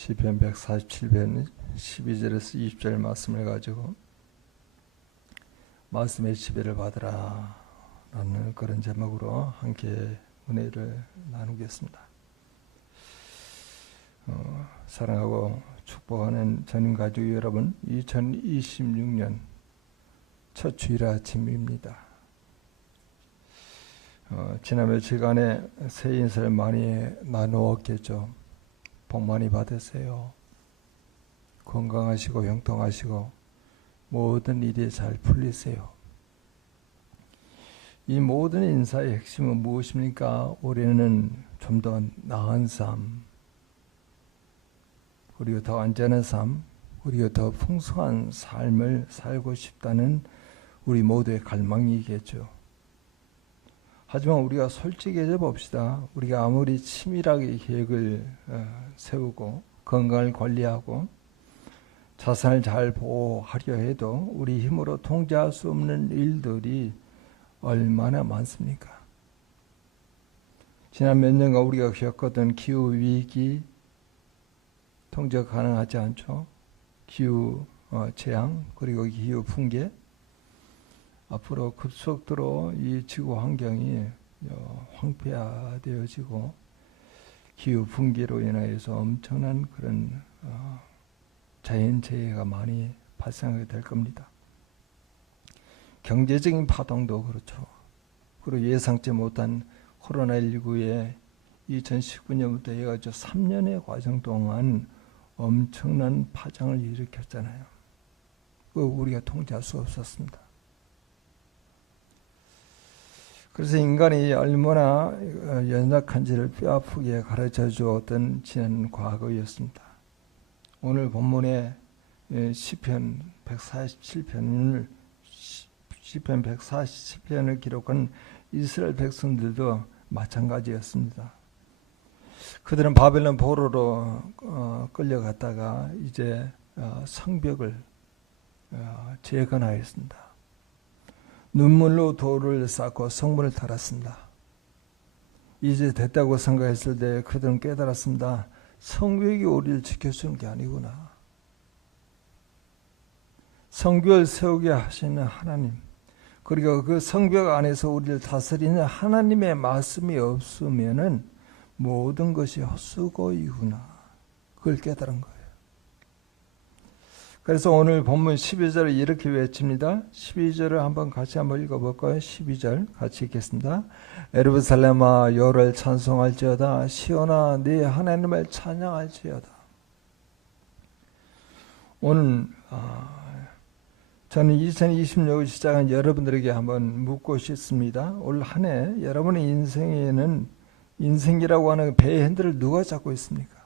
시편 147편 12절에서 20절 말씀을 가지고 말씀의 지배를 받으라 라는 그런 제목으로 함께 은혜를 나누겠습니다. 사랑하고 축복하는 전임 가족 여러분, 2026년 첫 주일 아침입니다. 지난 며칠간에 새해 인사를 많이 나누었겠죠. 복 많이 받으세요. 건강하시고 형통하시고 모든 일이 잘 풀리세요. 이 모든 인사의 핵심은 무엇입니까? 올해는 좀 더 나은 삶, 그리고 더 안전한 삶, 그리고 더 풍성한 삶을 살고 싶다는 우리 모두의 갈망이겠죠. 하지만 우리가 솔직해져 봅시다. 우리가 아무리 치밀하게 계획을 세우고 건강을 관리하고 자산을 잘 보호하려 해도 우리 힘으로 통제할 수 없는 일들이 얼마나 많습니까? 지난 몇 년간 우리가 겪었던 기후위기 통제 가능하지 않죠. 기후 재앙 그리고 기후 붕괴, 앞으로 급속도로 이 지구 환경이 황폐화되어지고 기후 붕괴로 인하여서 엄청난 그런 자연재해가 많이 발생하게 될 겁니다. 경제적인 파동도 그렇죠. 그리고 예상치 못한 코로나19에 2019년부터 해가지고 3년의 과정 동안 엄청난 파장을 일으켰잖아요. 그거 우리가 통제할 수 없었습니다. 그래서 인간이 얼마나 연약한지를 뼈아프게 가르쳐 주었던 지난 과거였습니다. 오늘 본문의 시편 147편을 기록한 이스라엘 백성들도 마찬가지였습니다. 그들은 바벨론 포로로 끌려갔다가 이제 성벽을 재건하였습니다. 눈물로 돌을 쌓고 성문을 달았습니다. 이제 됐다고 생각했을 때 그들은 깨달았습니다. 성벽이 우리를 지켜주는 게 아니구나. 성벽을 세우게 하시는 하나님, 그리고 그 성벽 안에서 우리를 다스리는 하나님의 말씀이 없으면은 모든 것이 헛수고이구나. 그걸 깨달은 거예요. 그래서 오늘 본문 12절을 이렇게 외칩니다. 12절을 한번 읽어볼까요? 12절 같이 읽겠습니다. 예루살렘아 여호와를 찬송할지어다. 시온아 네 하나님을 찬양할지어다. 오늘 저는 2026을 시작한 여러분들에게 한번 묻고 싶습니다. 올 한 해 여러분의 인생에는 인생이라고 하는 배의 핸들을 누가 잡고 있습니까?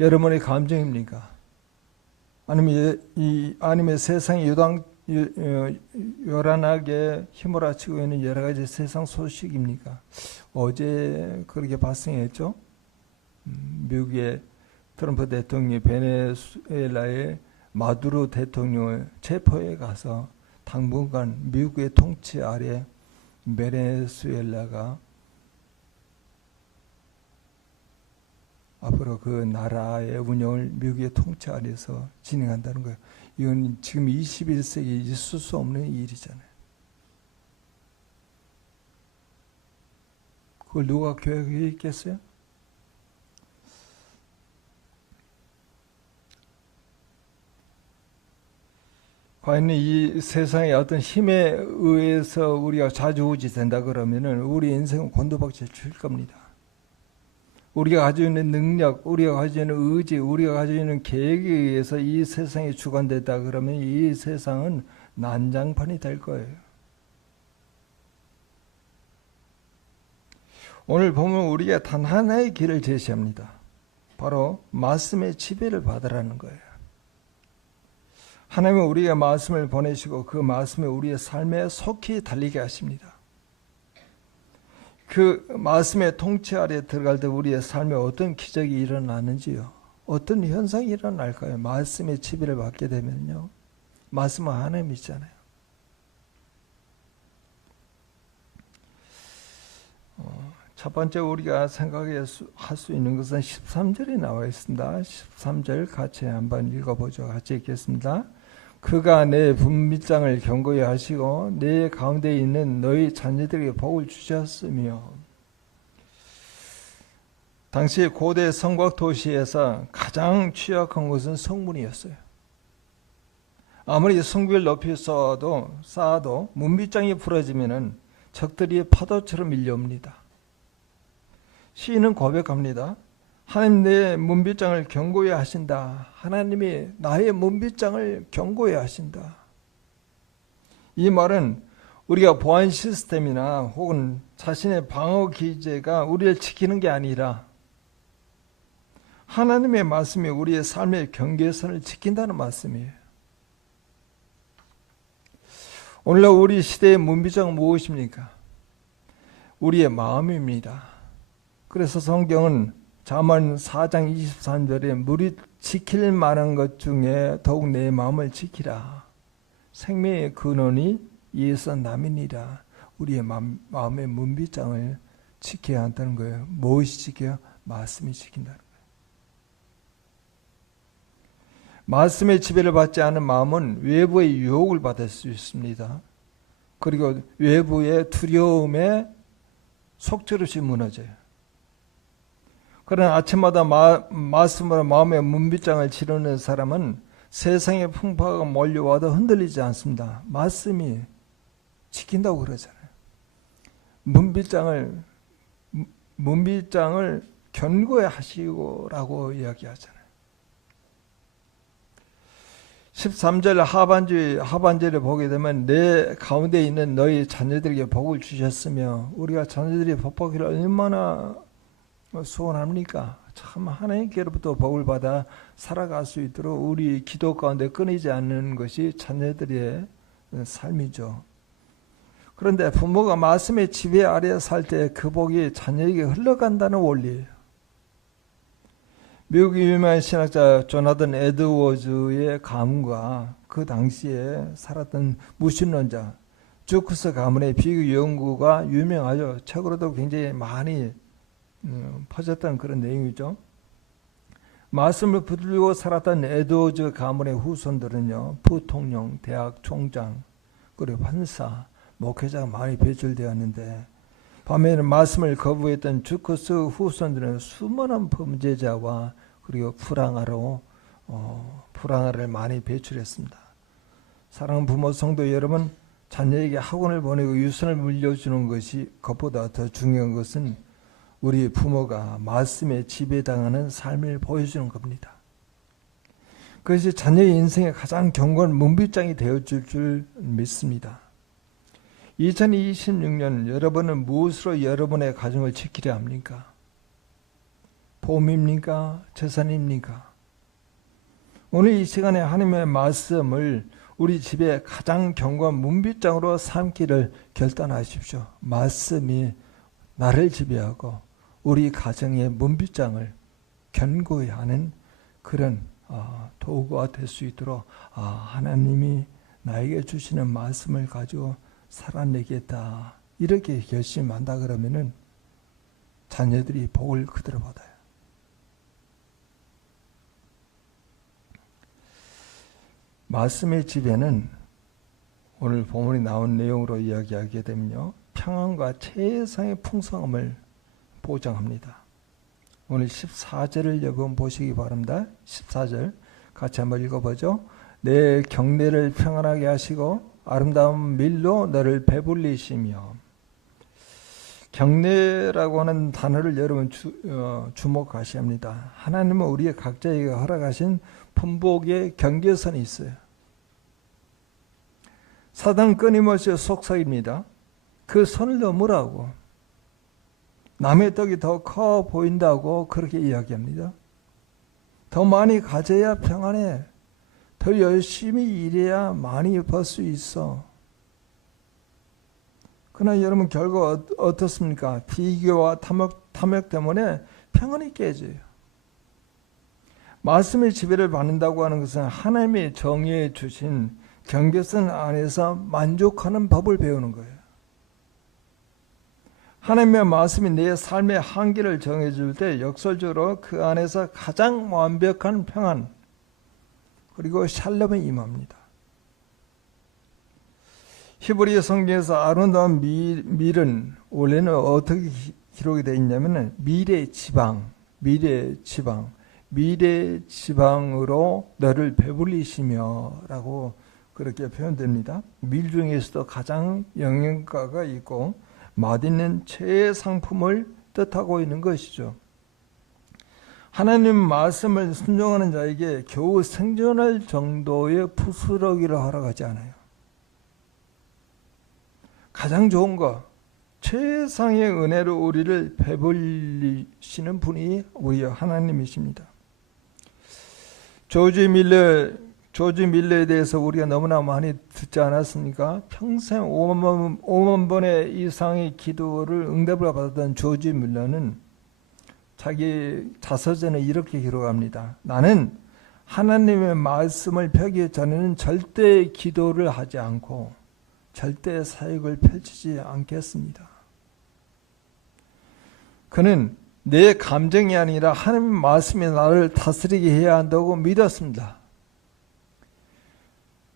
여러분의 감정입니까? 아니면 세상이 요란하게 휘몰아치고 있는 여러 가지 세상 소식입니까? 어제 그렇게 발생했죠. 미국의 트럼프 대통령이 베네수엘라의 마두로 대통령을 체포해 가서 당분간 미국의 통치 아래 베네수엘라가 앞으로 그 나라의 운영을 미국의 통치 아래에서 진행한다는 거예요. 이건 지금 21세기 있을 수 없는 일이잖아요. 그걸 누가 계획했겠어요? 과연 이 세상의 어떤 힘에 의해서 우리가 좌지우지 된다 그러면은 우리 인생은 곤두박질 칠 겁니다. 우리가 가지고 있는 능력, 우리가 가지고 있는 의지, 우리가 가지고 있는 계획에 의해서 이 세상이 주관됐다 그러면 이 세상은 난장판이 될 거예요. 오늘 보면 우리가 단 하나의 길을 제시합니다. 바로 말씀의 지배를 받으라는 거예요. 하나님은 우리가 말씀을 보내시고 그 말씀이 우리의 삶에 속히 달리게 하십니다. 그 말씀의 통치 아래 들어갈 때 우리의 삶에 어떤 기적이 일어나는지요. 어떤 현상이 일어날까요? 말씀의 지배를 받게 되면요. 말씀은 하나님이잖아요. 첫 번째 우리가 생각할 수 있는 것은 13절에 나와 있습니다. 13절 같이 한번 읽어보죠. 같이 읽겠습니다. 그가 내 분빗장을 견고히 하시고 내 가운데 있는 너희 자녀들에게 복을 주셨으며. 당시 고대 성곽 도시에서 가장 취약한 곳은 성문이었어요. 아무리 성벽을 높이 쌓아도 문빗장이 부러지면은 적들이 파도처럼 밀려옵니다. 시인은 고백합니다. 하나님 내 문빗장을 견고히 하신다. 하나님이 나의 문빗장을 견고히 하신다. 이 말은 우리가 보안 시스템이나 혹은 자신의 방어 기제가 우리를 지키는 게 아니라 하나님의 말씀이 우리의 삶의 경계선을 지킨다는 말씀이에요. 오늘날 우리 시대의 문빗장은 무엇입니까? 우리의 마음입니다. 그래서 성경은 잠언 4장 23절에 무릇 지킬 만한 것 중에 더욱 내 마음을 지키라. 생명의 근원이 이에서 남이니라. 우리의 마음의 문빗장을 지켜야 한다는 거예요. 무엇이 지켜요? 말씀이 지킨다는 거예요. 말씀의 지배를 받지 않은 마음은 외부의 유혹을 받을 수 있습니다. 그리고 외부의 두려움에 속절없이 무너져요. 그러나 아침마다 말씀으로 마음의 문빗장을 치르는 사람은 세상의 풍파가 몰려와도 흔들리지 않습니다. 말씀이 지킨다고 그러잖아요. 문빗장을 견고히 하시고라고 이야기하잖아요. 13절 하반절에 보게 되면 내 가운데 있는 너희 자녀들에게 복을 주셨으며, 우리가 자녀들이 복 받기를 얼마나 소원합니까? 참 하나님께로부터 복을 받아 살아갈 수 있도록 우리 기도 가운데 끊이지 않는 것이 자녀들의 삶이죠. 그런데 부모가 말씀의 지배 아래 살 때 그 복이 자녀에게 흘러간다는 원리예요. 미국의 유명한 신학자 조나단 에드워즈의 가문과 그 당시에 살았던 무신론자 주크스 가문의 비교 연구가 유명하죠. 책으로도 굉장히 많이 퍼졌던 그런 내용이죠. 말씀을 붙들고 살았던 에드워즈 가문의 후손들은요, 부통령, 대학 총장, 그리고 판사, 목회자가 많이 배출되었는데, 반면에 말씀을 거부했던 주크스 후손들은 수많은 범죄자와 그리고 불황아를 많이 배출했습니다. 사랑하는 부모 성도 여러분, 자녀에게 학원을 보내고 유산을 물려주는 것이 그것보다 더 중요한 것은 우리 부모가 말씀에 지배당하는 삶을 보여주는 겁니다. 그것이 자녀의 인생의 가장 견고한 문빗장이 되어줄 줄 믿습니다. 2026년 여러분은 무엇으로 여러분의 가정을 지키려 합니까? 보험입니까? 재산입니까? 오늘 이 시간에 하나님의 말씀을 우리 집의 가장 견고한 문빗장으로 삼기를 결단하십시오. 말씀이 나를 지배하고 우리 가정의 문빗장을 견고히 하는 그런 도구가 될 수 있도록 하나님이 나에게 주시는 말씀을 가지고 살아내겠다, 이렇게 결심한다 그러면은 자녀들이 복을 그대로 받아요. 말씀의 지배는 오늘 본문이 나온 내용으로 이야기하게 되면요, 평안과 최상의 풍성함을 보장합니다. 오늘 14절을 여러분 보시기 바랍니다. 14절 같이 한번 읽어보죠. 내 경내를 평안하게 하시고 아름다운 밀로 너를 배불리시며. 경내라고 하는 단어를 여러분 주목하셔야 합니다. 하나님은 우리의 각자에게 허락하신 분복의 경계선이 있어요. 사단은 끊임없이 속삭입니다. 그 선을 넘으라고. 남의 떡이 더 커 보인다고 그렇게 이야기합니다. 더 많이 가져야 평안해. 더 열심히 일해야 많이 벌 수 있어. 그러나 여러분 결과 어떻습니까? 비교와 탐욕 때문에 평안이 깨져요. 말씀의 지배를 받는다고 하는 것은 하나님의 정의해 주신 경계선 안에서 만족하는 법을 배우는 거예요. 하나님의 말씀이 내 삶의 한계를 정해줄 때 역설적으로 그 안에서 가장 완벽한 평안 그리고 샬롬이 임합니다. 히브리 성경에서 아름다운 밀은 원래는 어떻게 기록이 되어 있냐면 미래 지방으로 너를 배불리시며 라고 그렇게 표현됩니다. 밀 중에서도 가장 영양가가 있고 맛있는 최애 상품을 뜻하고 있는 것이죠. 하나님 말씀을 순종하는 자에게 겨우 생존할 정도의 부스러기를 허락하지 않아요. 가장 좋은 것, 최상의 은혜로 우리를 배불리시는 분이 우리 하나님이십니다. 조지 밀러에 대해서 우리가 너무나 많이 듣지 않았습니까? 평생 5만 번의 이상의 기도를 응답을 받았던 조지 밀러는 자기 자서전에 이렇게 기록합니다. 나는 하나님의 말씀을 펴기 전에는 절대 기도를 하지 않고 절대 사역을 펼치지 않겠습니다. 그는 내 감정이 아니라 하나님의 말씀이 나를 다스리게 해야 한다고 믿었습니다.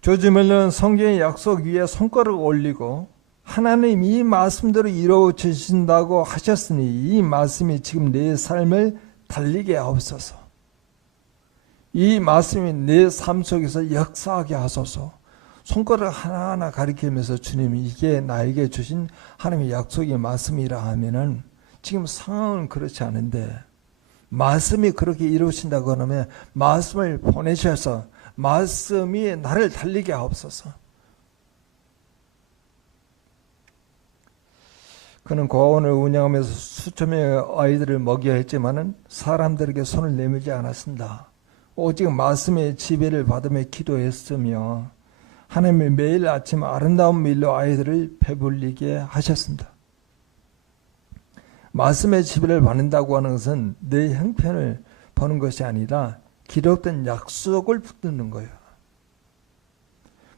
조지 밀러는 성경의 약속 위에 손가락을 올리고 하나님 이 말씀대로 이루어지신다고 하셨으니 이 말씀이 지금 내 삶을 달리게 하옵소서. 이 말씀이 내 삶 속에서 역사하게 하소서. 손가락 하나하나 가리키면서 주님이 이게 나에게 주신 하나님의 약속의 말씀이라 하면은 지금 상황은 그렇지 않은데 말씀이 그렇게 이루어진다고 하면 말씀을 보내셔서 말씀이 나를 달리게 하옵소서. 그는 고아원을 운영하면서 수천 명의 아이들을 먹여야 했지만은 사람들에게 손을 내밀지 않았습니다. 오직 말씀의 지배를 받으며 기도했으며 하나님이 매일 아침 아름다운 밀로 아이들을 배불리게 하셨습니다. 말씀의 지배를 받는다고 하는 것은 내 형편을 보는 것이 아니라 기록된 약속을 붙드는 거예요.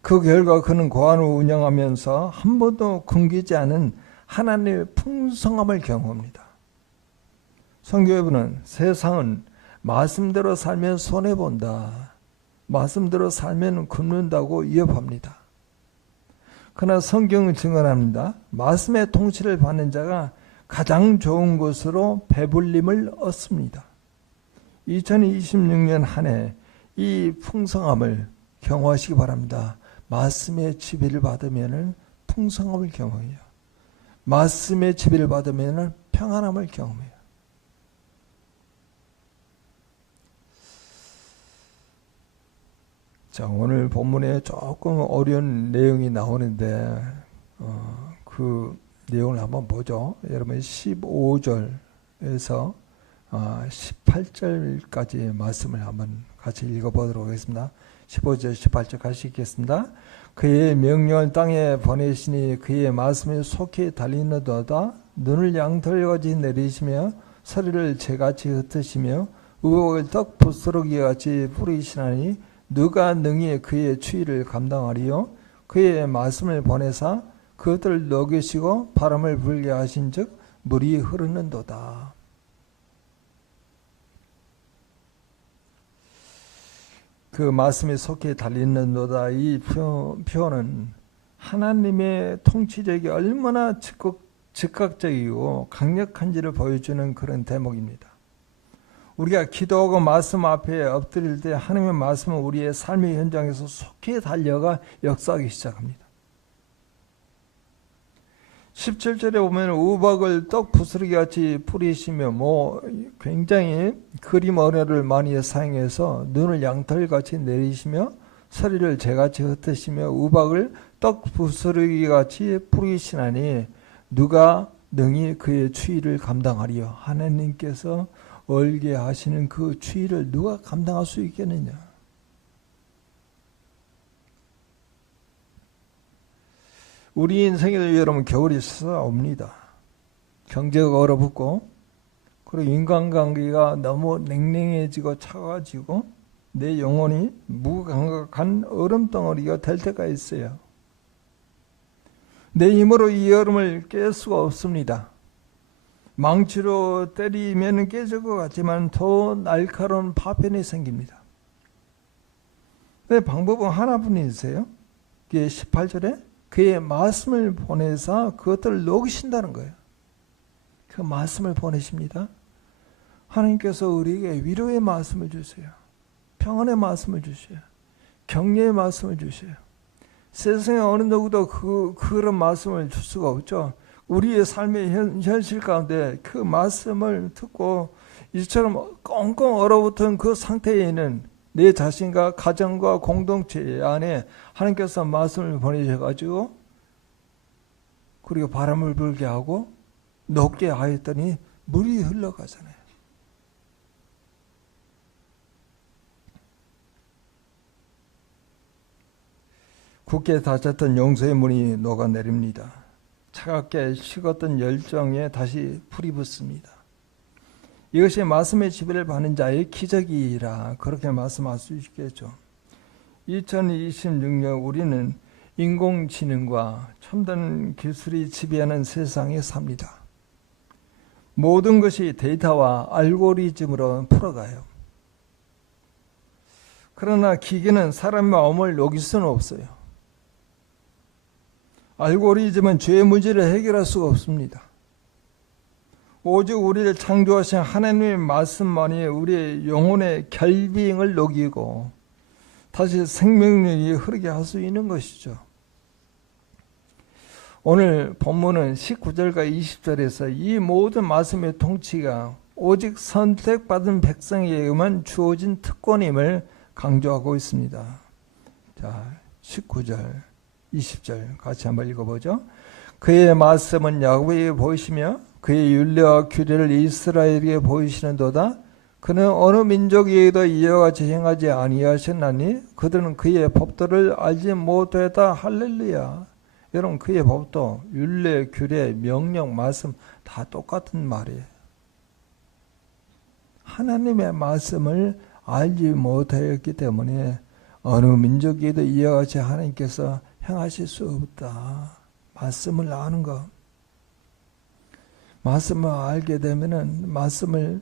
그 결과 그는 고아원을 운영하면서 한 번도 굶기지 않은 하나님의 풍성함을 경험합니다. 성도 여러분은 세상은 말씀대로 살면 손해본다. 말씀대로 살면 굶는다고 위협합니다. 그러나 성경은 증언합니다. 말씀의 통치를 받는 자가 가장 좋은 것으로 배불림을 얻습니다. 2026년 한 해 이 풍성함을 경험하시기 바랍니다. 말씀의 지배를 받으면 풍성함을 경험해요. 말씀의 지배를 받으면 평안함을 경험해요. 자, 오늘 본문에 조금 어려운 내용이 나오는데 그 내용을 한번 보죠. 여러분 15절에서 18절까지의 말씀을 한번 같이 읽어보도록 하겠습니다. 15절 18절 같이 읽겠습니다. 그의 명령을 땅에 보내시니 그의 말씀이 속히 달리는도다. 눈을 양털같이 내리시며 서리를 재같이 흩으시며 의복을 떡 부스러기같이 뿌리시나니 누가 능히 그의 추위를 감당하리요. 그의 말씀을 보내사 그것들을 녹이시고 바람을 불게 하신즉 물이 흐르는도다. 그 말씀이 속히 달리는도다. 이 표현은 하나님의 통치력이 얼마나 즉각적이고 강력한지를 보여주는 그런 대목입니다. 우리가 기도하고 말씀 앞에 엎드릴 때 하나님의 말씀은 우리의 삶의 현장에서 속히 달려가 역사하기 시작합니다. 17절에 보면 우박을 떡 부스러기같이 뿌리시며 굉장히 그림 언어를 많이 사용해서 눈을 양털같이 내리시며 서리를 재같이 흩으시며 우박을 떡 부스러기같이 뿌리시나니 누가 능히 그의 추위를 감당하리요. 하나님께서 얼게 하시는 그 추위를 누가 감당할 수 있겠느냐. 우리 인생에도 여러분 겨울이 찾아옵니다. 경제가 얼어붙고 그리고 인간관계가 너무 냉랭해지고 차가워지고 내 영혼이 무감각한 얼음덩어리가 될 때가 있어요. 내 힘으로 이 여름을 깰 수가 없습니다. 망치로 때리면 깨질 것 같지만 더 날카로운 파편이 생깁니다. 근데 방법은 하나뿐이세요. 그게 18절에 그의 말씀을 보내사 그것들을 녹이신다는 거예요. 그 말씀을 보내십니다. 하나님께서 우리에게 위로의 말씀을 주세요. 평안의 말씀을 주셔요. 격려의 말씀을 주셔요. 세상에 어느 누구도 그런 말씀을 줄 수가 없죠. 우리의 삶의 현실 가운데 그 말씀을 듣고 이처럼 꽁꽁 얼어붙은 그 상태에 있는 내 자신과 가정과 공동체 안에 하나님께서 말씀을 보내셔가지고 그리고 바람을 불게 하고 녹게 하였더니 물이 흘러가잖아요. 굳게 닫혔던 용서의 문이 녹아내립니다. 차갑게 식었던 열정에 다시 불이 붙습니다. 이것이 말씀의 지배를 받는 자의 기적이라 그렇게 말씀할 수 있겠죠. 2026년 우리는 인공지능과 첨단 기술이 지배하는 세상에 삽니다. 모든 것이 데이터와 알고리즘으로 풀어가요. 그러나 기계는 사람의 마음을 녹일 수는 없어요. 알고리즘은 죄의 문제를 해결할 수가 없습니다. 오직 우리를 창조하신 하나님의 말씀만이 우리의 영혼의 결빙을 녹이고 다시 생명력이 흐르게 할 수 있는 것이죠. 오늘 본문은 19절과 20절에서 이 모든 말씀의 통치가 오직 선택받은 백성에게만 주어진 특권임을 강조하고 있습니다. 자, 19절, 20절 같이 한번 읽어보죠. 그의 말씀은 야곱에게 보이시며 그의 율례와 규례를 이스라엘에게 보이시는도다. 그는 어느 민족에게도 이와 같이 행하지 아니하셨나니 그들은 그의 법도를 알지 못하였다. 할렐루야. 여러분, 그의 법도, 율례, 규례, 명령, 말씀 다 똑같은 말이에요. 하나님의 말씀을 알지 못하였기 때문에 어느 민족에도 이와 같이 하나님께서 행하실 수 없다. 말씀을 아는 것. 말씀을 알게 되면은 말씀을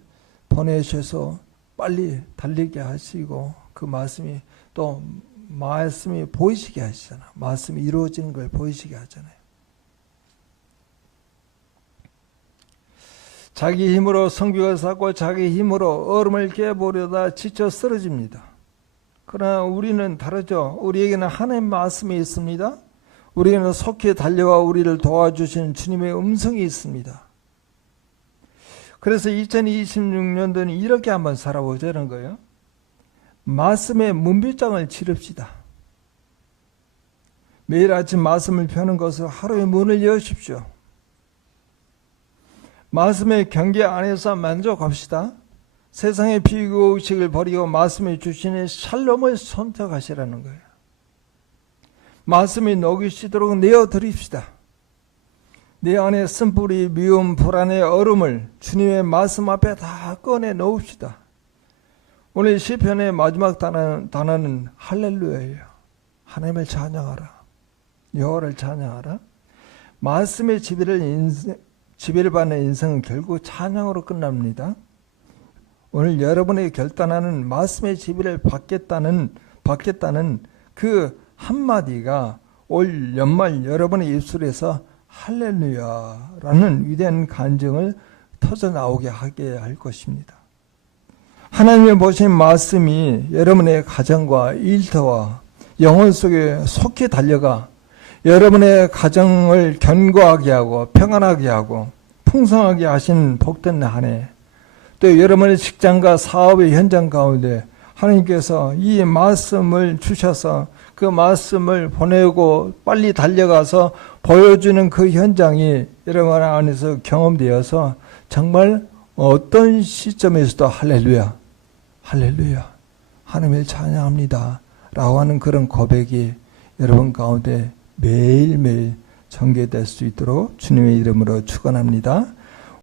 보내셔서 빨리 달리게 하시고 그 말씀이 또 말씀이 보이시게 하시잖아. 말씀이 이루어지는 걸 보이시게 하잖아요. 자기 힘으로 성벽을 쌓고 자기 힘으로 얼음을 깨보려다 지쳐 쓰러집니다. 그러나 우리는 다르죠. 우리에게는 하나님의 말씀이 있습니다. 우리에게는 속히 달려와 우리를 도와주시는 주님의 음성이 있습니다. 그래서 2026년도는 이렇게 한번 살아보자는 거예요. 말씀의 문빗장을 치릅시다. 매일 아침 말씀을 펴는 것을 하루의 문을 여십시오. 말씀의 경계 안에서 만족합시다. 세상의 비교의식을 버리고 말씀이 주시는 샬롬을 선택하시라는 거예요. 말씀이 녹이시도록 내어드립시다. 내 안에 쓴뿌리, 미움, 불안의 얼음을 주님의 말씀 앞에 다 꺼내 놓읍시다. 오늘 시편의 마지막 단어는 할렐루야예요. 하나님을 찬양하라. 여호와를 찬양하라. 말씀의 지배를 받는 인생은 결국 찬양으로 끝납니다. 오늘 여러분이 결단하는 말씀의 지배를 받겠다는 그 한마디가 올 연말 여러분의 입술에서 할렐루야라는 위대한 간증을 터져 나오게 하게 할 것입니다. 하나님의 보신 말씀이 여러분의 가정과 일터와 영혼 속에 속히 달려가 여러분의 가정을 견고하게 하고 평안하게 하고 풍성하게 하신 복된 한 해, 또 여러분의 직장과 사업의 현장 가운데 하나님께서 이 말씀을 주셔서 그 말씀을 보내고 빨리 달려가서 보여주는 그 현장이 여러분 안에서 경험되어서 정말 어떤 시점에서도 할렐루야, 할렐루야, 하나님을 찬양합니다 라고 하는 그런 고백이 여러분 가운데 매일매일 전개될 수 있도록 주님의 이름으로 축원합니다.